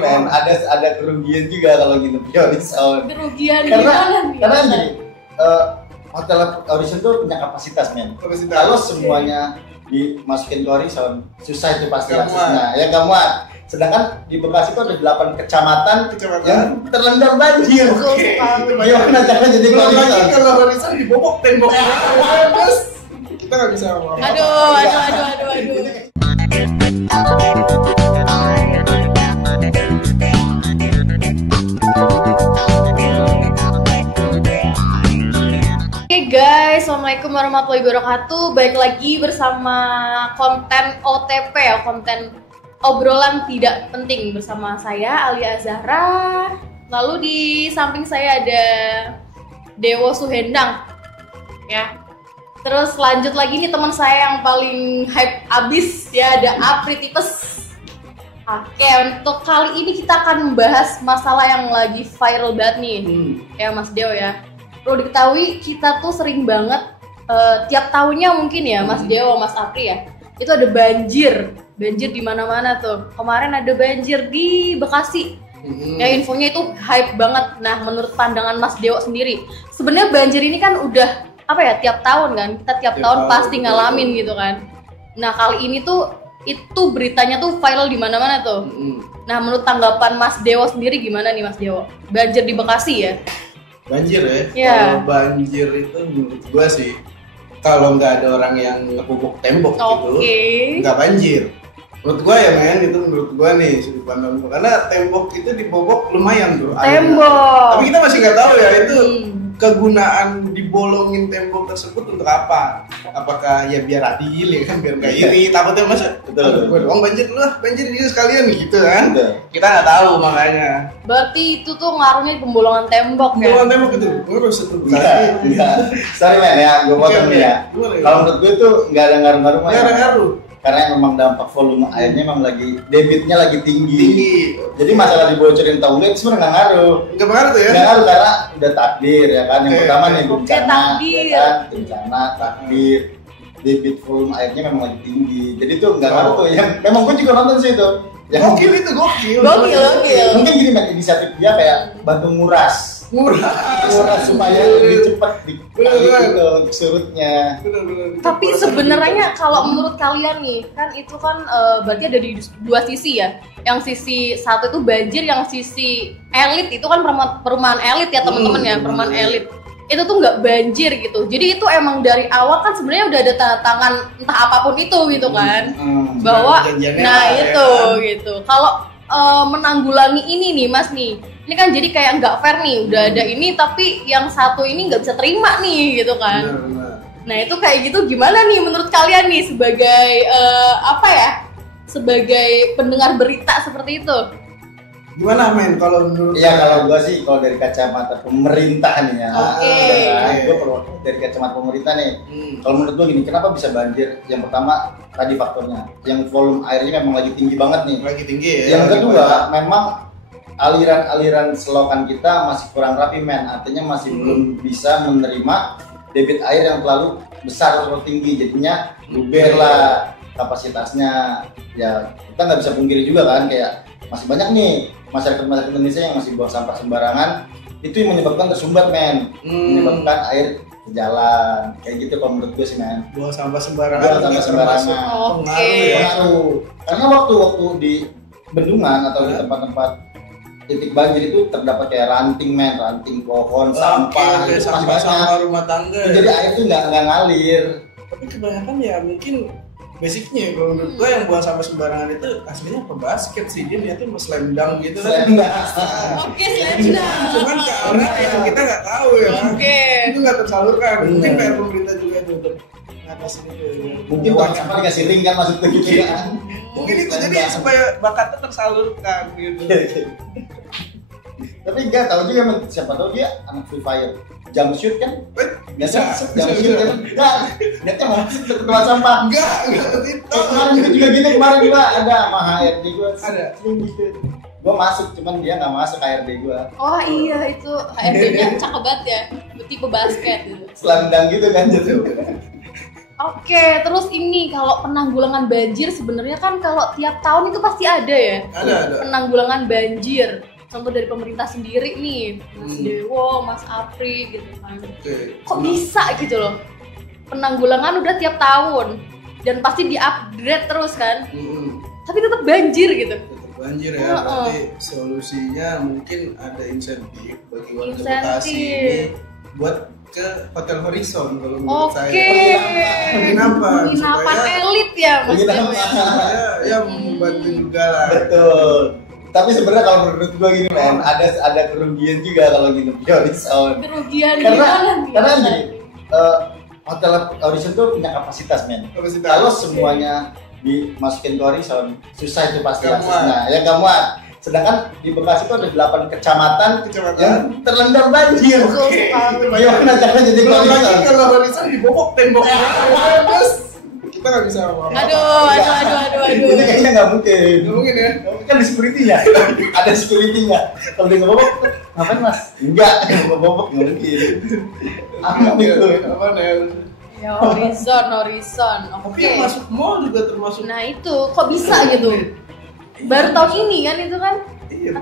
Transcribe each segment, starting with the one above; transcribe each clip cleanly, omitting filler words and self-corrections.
Men, ada kerugian juga kalau nginep di Horizon. Kerugian Karena gimana nih? gini, hotel Horizon tuh punya kapasitas, men. Kalau semuanya dimasukin ke Horizon, susah itu pasti aksesnya. Ya nggak muat. Sedangkan di Bekasi itu ada 8 kecamatan yang terendam banjir. Oke. Gimana caranya jadi Horizon? Kalau Horizon dibobok temboknya, terus kita nggak bisa ngomong. Aduh. Oke guys, assalamualaikum warahmatullahi wabarakatuh. Balik lagi bersama konten OTP ya, konten obrolan tidak penting bersama saya Alia Zahra. Lalu di samping saya ada Dewo Suhendang, ya. Terus lanjut lagi nih teman saya yang paling hype abis ya, ada Apri Tipes. Oke, untuk kali ini kita akan membahas masalah yang lagi viral banget nih, ya Mas Dewo ya. Perlu diketahui kita tuh sering banget tiap tahunnya mungkin ya Mas Dewo, Mas Apri ya, itu ada banjir di mana-mana tuh. Kemarin ada banjir di Bekasi. Ya infonya itu hype banget. Nah, menurut pandangan Mas Dewo sendiri, sebenarnya banjir ini kan udah apa ya, tiap tahun kan, kita tiap tahun pasti ngalamin gitu kan. Nah, kali ini tuh itu beritanya tuh viral di mana-mana tuh. Nah, menurut tanggapan Mas Dewo sendiri gimana nih Mas Dewo? Banjir di Bekasi ya? Banjir ya? Yeah. Kalau banjir itu menurut gua sih, kalau nggak ada orang yang ngebobok tembok gitu, nggak banjir. Menurut gua ya men, itu menurut gua nih sudut pandang gua. Karena tembok itu dibobok lumayan bro. Tembok. Tapi kita masih nggak tahu ya itu kegunaan dibolongin tembok tersebut untuk apa? Apakah ya biar adil ya kan, biar nggak iri. Takutnya masa Betul. gua doang banjir lah, banjir dia sekalian gitu kan? Betul. Kita nggak tahu makanya. Berarti itu tuh ngaruhnya di pembolongan tembok ya? Pembolongan tembok itu, ngurus itu. Enggak. Sorry men ya, gue potong nih ya. Kalau menurut gue tuh nggak ada ngaruh-ngaruh nggak ada ngaruh. Karena memang dampak volume airnya memang lagi, debitnya lagi tinggi. Jadi masalah dibocorin atau enggak itu sebenarnya nggak ngaruh. Nggak ngaruh tuh ya? Nggak ngaruh karena udah takdir ya kan. Yang pertama nih bencana, takdir. ya kan, bencana, takdir. Debit volume airnya memang lagi tinggi. Jadi tuh nggak ngaruh tuh. Yang memang gue juga nonton sih itu. Yang Gokil itu, gokil. mungkin gini men, inisiatif dia kayak bantu nguras supaya lebih cepat dikali itu untuk surutnya. Bener. Tapi sebenarnya kalau menurut kalian nih, kan itu kan berarti ada di dua sisi ya. Yang sisi satu itu banjir, yang sisi elit itu kan perumahan elit ya teman-teman ya, perumahan elit. Itu tuh nggak banjir gitu. Jadi itu emang dari awal kan sebenarnya udah ada tanda tangan entah apapun itu gitu kan. Bahwa nah itu gitu. Kalau menanggulangi ini nih Mas nih, ini kan jadi kayak nggak fair nih, udah ada ini tapi yang satu ini nggak bisa terima nih gitu kan. Nah itu kayak gitu gimana nih menurut kalian nih sebagai apa ya, sebagai pendengar berita seperti itu? Gimana men kalau menurut? Iya kalau gua sih kalau dari kacamata pemerintah nih ya. Gua perwakilan dari kacamata pemerintah nih. Kalau menurut gua gini, kenapa bisa banjir? Yang pertama tadi faktornya, yang volume airnya memang lagi tinggi banget nih. Lagi tinggi ya. Yang kedua memang aliran selokan kita masih kurang rapi men, artinya masih belum bisa menerima debit air yang terlalu besar atau tinggi, jadinya luber lah kapasitasnya. Ya kita nggak bisa pungkiri juga kan, kayak masih banyak nih masyarakat Indonesia yang masih buang sampah sembarangan, itu yang menyebabkan tersumbat men, menyebabkan air ke jalan kayak gitu kalau menurut gue sih men. Buang sampah sembarangan. Pengaruh. Karena waktu di bendungan atau di tempat-tempat titik banjir itu terdapat kayak ranting pohon, sampah, itu masih banyak. Rumah tangga. Jadi air itu nggak ngalir. Tapi kebanyakan ya mungkin basicnya kalau menurut gue yang buang sampah sembarangan itu aslinya pebasket sih, dia tuh slam dunk gitu kan. Oke, slam Cuman karena itu kita nggak tahu ya. Itu nggak tersalurkan. Mungkin kayak pemerintah juga tuh untuk ngatasin itu. Mungkin buang sampah dikasih ring kan maksudnya gitu kan. Mungkin itu jadi supaya bakatnya tersalurkan gitu. Tapi nggak tahu juga men, siapa tahu dia anak Free Fire. Jump shoot kan? Biasa jump shoot kan? Enggak, dia mau masuk ke tempat sampah. Enggak itu. Kemarin juga gitu, kemarin juga ada sama HRD gue. Ada. Gitu. Gue masuk, cuman dia nggak masuk HRD gue. Oh iya, itu HRD-nya cakep banget ya, tipe basket gitu. Slam dunk gitu kan gitu. Oke, terus ini kalau penanggulangan banjir sebenarnya kan kalau tiap tahun itu pasti ada ya. Ada. Penanggulangan banjir. Contoh dari pemerintah sendiri nih, Mas Dewo, Mas Apri gitu kan. Kok bisa gitu loh? Penanggulangan udah tiap tahun dan pasti di-upgrade terus kan. Tapi tetap banjir gitu. Tetap banjir ya. Berarti solusinya mungkin ada insentif bagi warga Bekasi ini buat ke Hotel Horizon kalau menurut saya. Penginapan elit ya Mas Dewo. Ya membantu juga lah. Betul. Tapi sebenarnya kalau menurut gua gini men, ada kerugian juga kalau nginep di Horizon. Kerugian karena gini, Hotel Horizon tuh punya kapasitas men. Kalau semuanya dimasukin ke Horizon, susah itu pasti aksesnya. Ya nggak muat. Sedangkan di Bekasi itu ada 8 kecamatan yang terendam banjir. Gimana caranya jadi Horizon? Kalau Horizon dibobok temboknya, kita nggak bisa apa-apa. Aduh. Ini kayaknya nggak mungkin. Nggak mungkin ya? Kan di security-nya. Ada security-nya. Kalau dia ngebobok, ngapain mas? Enggak, ngebobok nggak mungkin. Aman itu. Aman ya. Ya Horizon. Tapi yang masuk mall juga termasuk. Nah itu, kok bisa gitu? Baru tahun ini kan itu kan? Iya.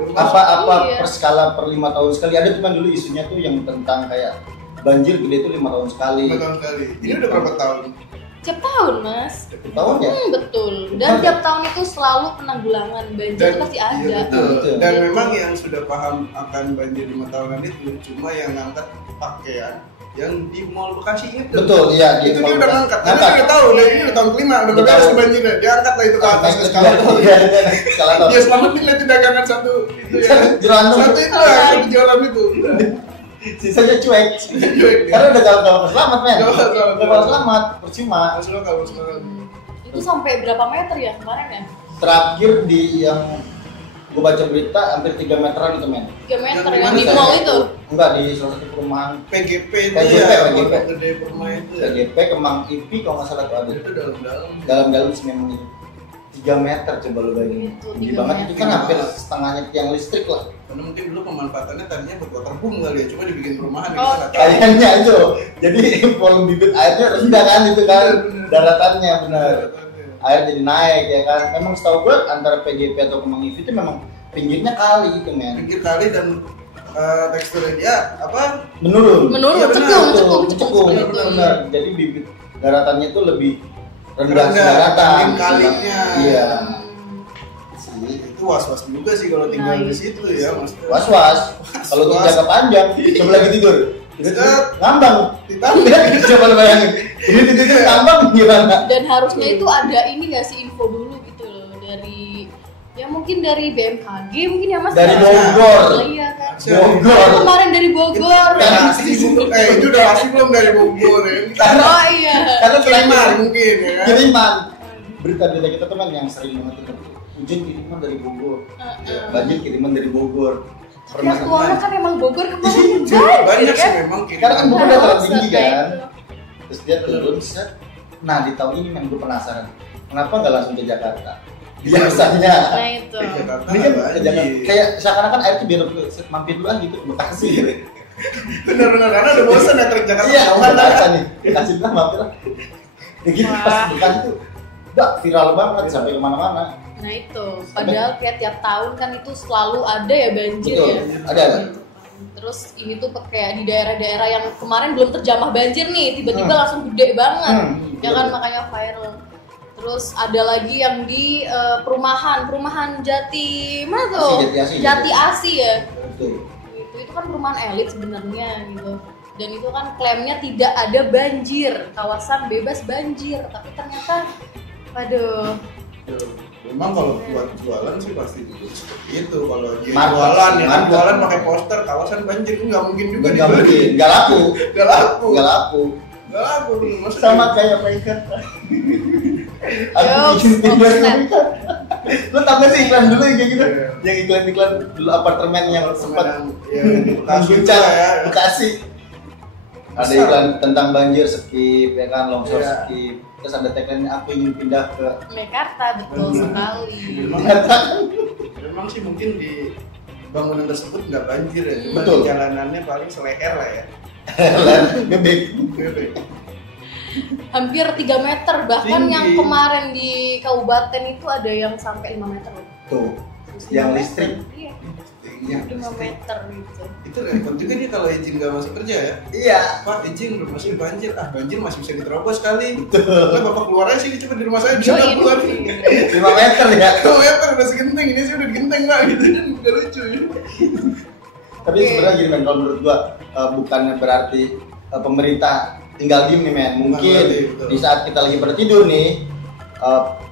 Per skala per 5 tahun sekali. Ada tuh kan dulu isunya tuh yang tentang kayak banjir gede itu 5 tahun sekali. 5 tahun sekali. Ini udah berapa tahun? Tiap tahun mas. Tiap tahun ya? Betul. Dan tiap tahun itu selalu penanggulangan banjir itu pasti ada. Iya, betul. Dan memang yang sudah paham akan banjir 5 tahunan itu cuma yang ngangkat pakaian yang di Mall Bekasi itu. Betul, iya. Itu dia udah ngangkat. Karena dia tahu, ini udah tahun kelima, udah beres banjirnya. Dia angkat lah itu ke atas eskalator. Dia selamatin lah dagangan satu itu ya. Satu itu lah, yang jualan itu. Sisanya cuek. Karena udah kalau selamat men. Kalau selamat, percuma. Itu sampai berapa meter ya kemarin ya? Terakhir di yang gue baca berita hampir 3 meteran itu men. 3 meter yang di mall itu? Enggak, di salah satu perumahan PGP itu ya, PGP gede perumahan itu ya. PGP Kemang IP kalau nggak salah tuh ada. Itu dalam sih memang itu 3 meter coba lu bayangin. Tinggi banget itu kan hampir setengahnya tiang listrik lah. Karena mungkin dulu pemanfaatannya tadinya buat waterboom kali ya, cuma dibikin perumahan. Kayaknya itu. Jadi volume bibit airnya rendah kan itu kan, daratannya benar. Air jadi naik ya kan. Memang setahu gue antara PGP atau Kemang IV itu memang pinggirnya kali gitu men. Pinggir kali dan teksturnya dia apa? Menurun, cekung. Benar. Jadi bibit daratannya itu lebih rendah daratan kalinya. Iya. Itu was-was juga sih kalau tinggal di situ ya Mas. Was-was. Kalau jangka panjang, coba lagi tidur. Ngambang, coba lu bayangin. Ini tidur ngambang gimana? Dan harusnya itu ada ini nggak sih info dulu gitu loh dari ya mungkin dari BMKG mungkin ya Mas. Dari Bogor. Iya kan. Bogor. Kemarin dari Bogor. Itu udah pasti belum dari Bogor ya. Oh iya. Karena kiriman mungkin ya. Kiriman. Berita-berita kita teman yang sering banget itu. Hujan kiriman dari Bogor. Banjir kiriman dari Bogor. Yang keluar kan emang Bogor kemarin hujan. Banyak sih memang kiriman. Karena kan Bogor udah terlalu tinggi kan. Terus dia turun set. Nah di tahun ini kan gue penasaran. Kenapa nggak langsung ke Jakarta? Biasanya. Nah itu. Ini kan ke Jakarta. Kayak seakan-akan air itu biar mampir dulu gitu ke Bekasi. Benar-benar karena udah bosan ya ke Jakarta. Iya, Jakarta nih. Bekasi bilang mampir lah. Ya gitu pas Bekasi tuh udah viral banget sampai kemana-mana. Nah itu, padahal tiap tahun kan itu selalu ada ya banjir. Betul, ya. Ada. Terus ini tuh kayak di daerah-daerah yang kemarin belum terjamah banjir nih, tiba-tiba langsung gede banget, ya kan makanya viral. Terus ada lagi yang di perumahan Jati, mana tuh? Jati Asi ya. Betul. Itu kan perumahan elit sebenarnya gitu. Dan itu kan klaimnya tidak ada banjir, kawasan bebas banjir, tapi ternyata, aduh. Memang kalau buat jualan sih pasti seperti itu. Kalau dia jualan ya kan jualan pakai poster kawasan banjir nggak mungkin juga dibeli. Nggak laku. Sama kayak Meikarta. Aku bikin video Meikarta. Lu tambah sih iklan dulu ya kayak gitu. Yang iklan dulu apartemen yang sempat mengguncang Bekasi. Ada iklan tentang banjir skip ya kan, longsor skip. Terus ada tagline-nya aku ingin pindah ke Meikarta, betul sekali. Memang sih mungkin di bangunan tersebut nggak banjir ya, cuma betul. Jalanannya paling seleher lah ya. Bebek. Hampir 3 meter, bahkan Tinggi. yang kemarin di kabupaten itu ada yang sampai 5 meter loh. Tuh, 5 yang meter. listrik. Iya, Iya, 5 meter gitu. itu repot juga dia kalau izin nggak masuk kerja ya. Iya. Pak izin udah masih banjir, banjir masih bisa diterobos kali. Lah bapak keluar aja sih cepet di rumah saya bisa Join. keluar. 5 meter ya. Tuh meter udah segenting, ini sih udah digenteng lah gitu kan, nggak lucu ya. Tapi sebenarnya gini men, kalau menurut gua bukannya berarti pemerintah tinggal diem nih men. Mungkin berarti, betul. di saat kita lagi pada tidur nih,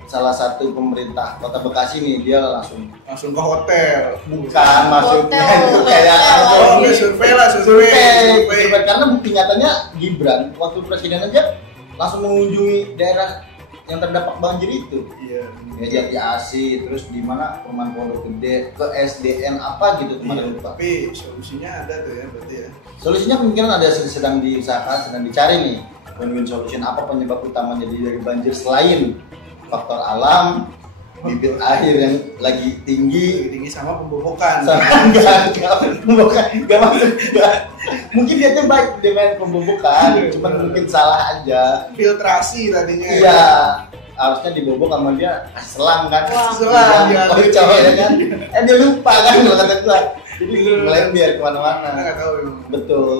salah satu pemerintah Kota Bekasi nih dia langsung Langsung ke hotel. bukan maksudnya Hotel, itu kayak hotel. Oh, udah survei lah, survei. Karena bukti nyatanya Gibran waktu presiden aja langsung mengunjungi daerah yang terdampak banjir itu. Iya. Ya Jati Asih, terus di mana Perumahan Pondok Gede, ke SDN apa gitu kemarin lupa. Tapi solusinya ada tuh ya berarti ya. Solusinya kemungkinan ada sedang diusahakan, sedang dicari nih. Win-win solution apa penyebab utamanya dari banjir selain faktor alam, bibit air yang lagi tinggi, Tinggi sama pembobokan. sama enggak masuk enggak. Mungkin dia tuh baik dengan pembubukan, cuman mungkin salah aja. Filtrasi tadinya. Iya, harusnya dibobok sama dia kasih selang kan. Wah. Selang, Iya, dia oh, cowok ya kan. Dia lupa kan kalau kata gua. Jadi Betul. mulai biar Kita kemana-mana. nggak tahu memang. Betul.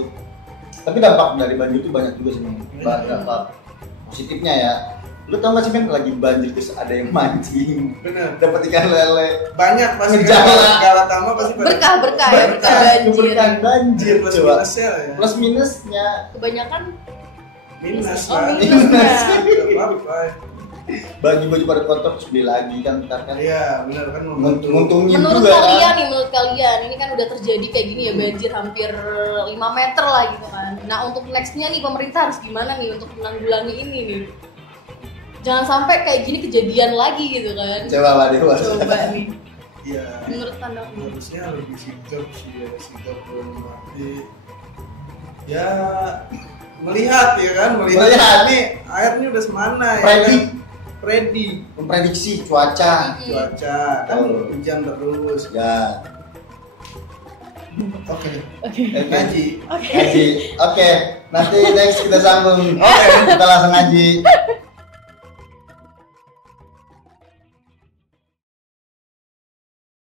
Tapi dampak dari banjir itu banyak juga sih, Men. Banyak. Dampak positifnya ya. Lu tau gak sih men, lagi banjir terus ada yang mancing, Bener. dapat ikan lele. Banyak pasti Ngejala. Galatama pasti pada Berkah ya, berkah banjir. Keberkahan banjir plus coba. minusnya ya. Plus minusnya Kebanyakan Minus Oh, lah. minusnya. Nggak apa-apa. baju pada kotor terus beli lagi kan ntar kan. Iya, benar kan Nguntungin menurut juga kalian kan. nih, menurut kalian ini kan udah terjadi kayak gini ya, banjir hampir 5 meter lah gitu kan. Nah untuk nextnya nih pemerintah harus gimana nih untuk menanggulangi ini nih? Jangan sampai kayak gini kejadian lagi gitu kan. Coba Pak Dewa. Coba nih, Iya. menurut pandangan. Harusnya lebih sigap sih ya, sigap berarti ya melihat ya kan, Melihat. nih airnya udah semana ya Predik. kan? Prediksi Memprediksi cuaca. cuaca kan Oh. hujan terus. Ya. Oke. Oke. Ngaji. Ngaji. Oke. Nanti next kita sambung. Kita langsung ngaji.